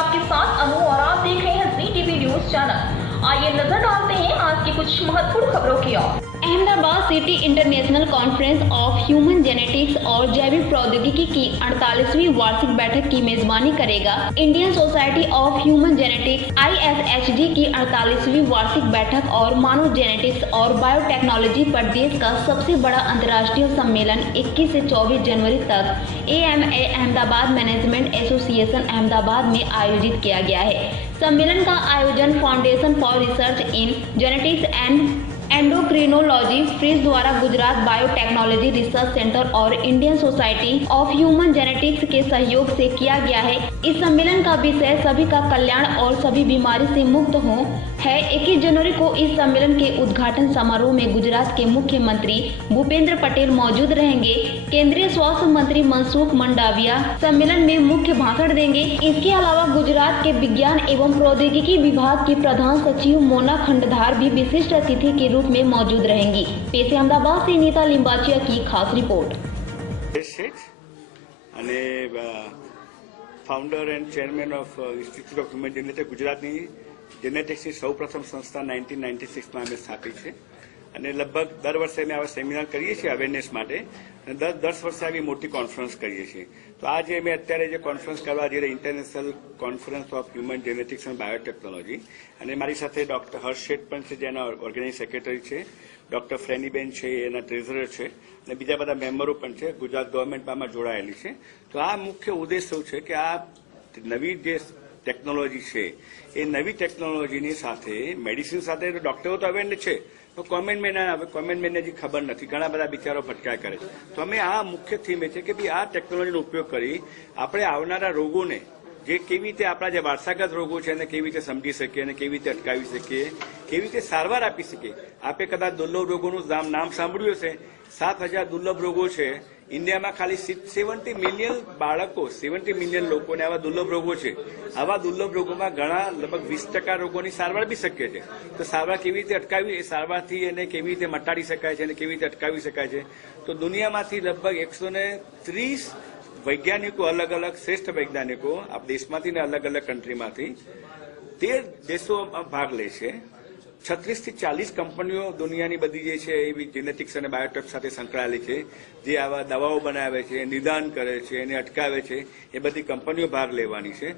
आपके साथ अनु और आप देख रहे हैं जी टीवी न्यूज चैनल। आइए नजर डालते हैं आज की कुछ महत्वपूर्ण खबरों की ओर। Ahmedabad city international conference of human genetics और जैविक प्रौद्योगिकी की 48वीं वार्षिक बैठक की मेजबानी करेगा। Indian society of human genetics ISHG की 48वीं वार्षिक बैठक और मानव जेनेटिक्स और बायोटेक्नोलॉजी पर देश का सबसे बड़ा अंतर्राष्ट्रीय सम्मेलन 21 से 24 जनवरी तक AMA Ahmedabad management association Ahmedabad में आयोजित किया गया है। सम्मेलन का आयोजन foundation for research in genetics and endocrinology fridge द्वारा गुजरात बायोटेक्नोलॉजी रिसर्च सेंटर और Indian society of human genetics के सहयोग से किया गया है। इस सम्मेलन का विषय सभी का कल्याण और सभी बीमारी से मुक्त हो है। 21 जनवरी को इस सम्मेलन के उद्घाटन समारोह में गुजरात के मुख्यमंत्री भूपेंद्र पटेल मौजूद रहेंगे। केंद्रीय स्वास्थ्य मंत्री मनसुख मंडाविया सम्मेलन में मुख्य भाषण देंगे। इसके अलावा गुजरात के विज्ञान एवं प्रौद्योगिकी विभाग की प्रधान सचिव मोना खंडधार भी विशिष्ट अतिथि के रूप में मौजूद रहेंगी। पेश अहमदाबाद से नीता लिंबाचिया की खास रिपोर्ट। Founder and chairman of institute of human genetics गुजरातनी जेनेटिक्सની સૌપ્રથમ સંસ્થા 1996 માં અમે સ્થાપી છે અને લગભગ દર વર્ષે અમે આવા સેમિનાર કરીએ છીએ અવેરનેસ માટે અને 10 વર્ષે આવી મોટી કોન્ફરન્સ કરીએ છીએ। તો આજે અમે અત્યારે જે કોન્ફરન્સ કરવા જઈ રહી international conference of human genetics and biotechnology અને મારી સાથે ડોક્ટર હર્ષ શેઠ પણ છે જેના ઓર્ગેનાઇઝ સેક્રેટરી છે, ડોક્ટર ફ્રેનીબેન છે એના ટ્રેઝરર છે અને બીજા બધા મેમ્બરો પણ છે। ગુજરાત ગવર્મેન્ટમાં આમાં જોડાયેલી છે। તો આ મુખ્ય ઉદ્દેશ શું છે કે આ નવી જે ટેકનોલોજી છે એ નવી ટેકનોલોજીની સાથે મેડિસિન સાથે ડોક્ટરો તો અવેર છે તો કોમેન્ટ મેનને હજી ખબર નથી, ઘણા બધા બિચારો ભટકાય કરે છે। તો અમે આ મુખ્ય થીમ એ છે કે ભાઈ આ ટેકનોલોજીનો ઉપયોગ કરી આપણે આવનારા રોગોને જે કેવી રીતે આપણા જે વારસાગત રોગો છે એને કેવી રીતે સમજી શકીએ અને કેવી રીતે અટકાવી શકીએ, કેવી રીતે સારવાર આપી શકીએ। આપે કદાચ દુર્લભ રોગોનું નામ સાંભળ્યું હશે। 7,000 દુર્લભ રોગો છે ઇન્ડિયામાં। ખાલી 70 મિલિયન બાળકો 70 મિલિયન લોકોને આવા દુર્લભ રોગો છે। આવા દુર્લભ રોગોમાં ઘણા લગભગ 20% રોગોની સારવાર બી શક્ય છે। તો સારવાર કેવી રીતે અટકાવી, એ સારવારથી એને કેવી રીતે મટાડી શકાય છે અને કેવી રીતે અટકાવી શકાય છે। તો દુનિયામાંથી લગભગ 130 વૈજ્ઞાનિકો, અલગ અલગ શ્રેષ્ઠ વૈજ્ઞાનિકો આ દેશમાંથી ને અલગ અલગ કન્ટ્રીમાંથી 13 દેશોમાં ભાગ લે છે। 36 થી 40 કંપનીઓ દુનિયાની બધી જે છે એ જેનેટિક્સ અને બાયોટેક સાથે સંકળાયેલી છે, જે આવા દવાઓ બનાવે છે, નિદાન કરે છે, એને અટકાવે છે, એ બધી કંપનીઓ ભાગ લેવાની છે।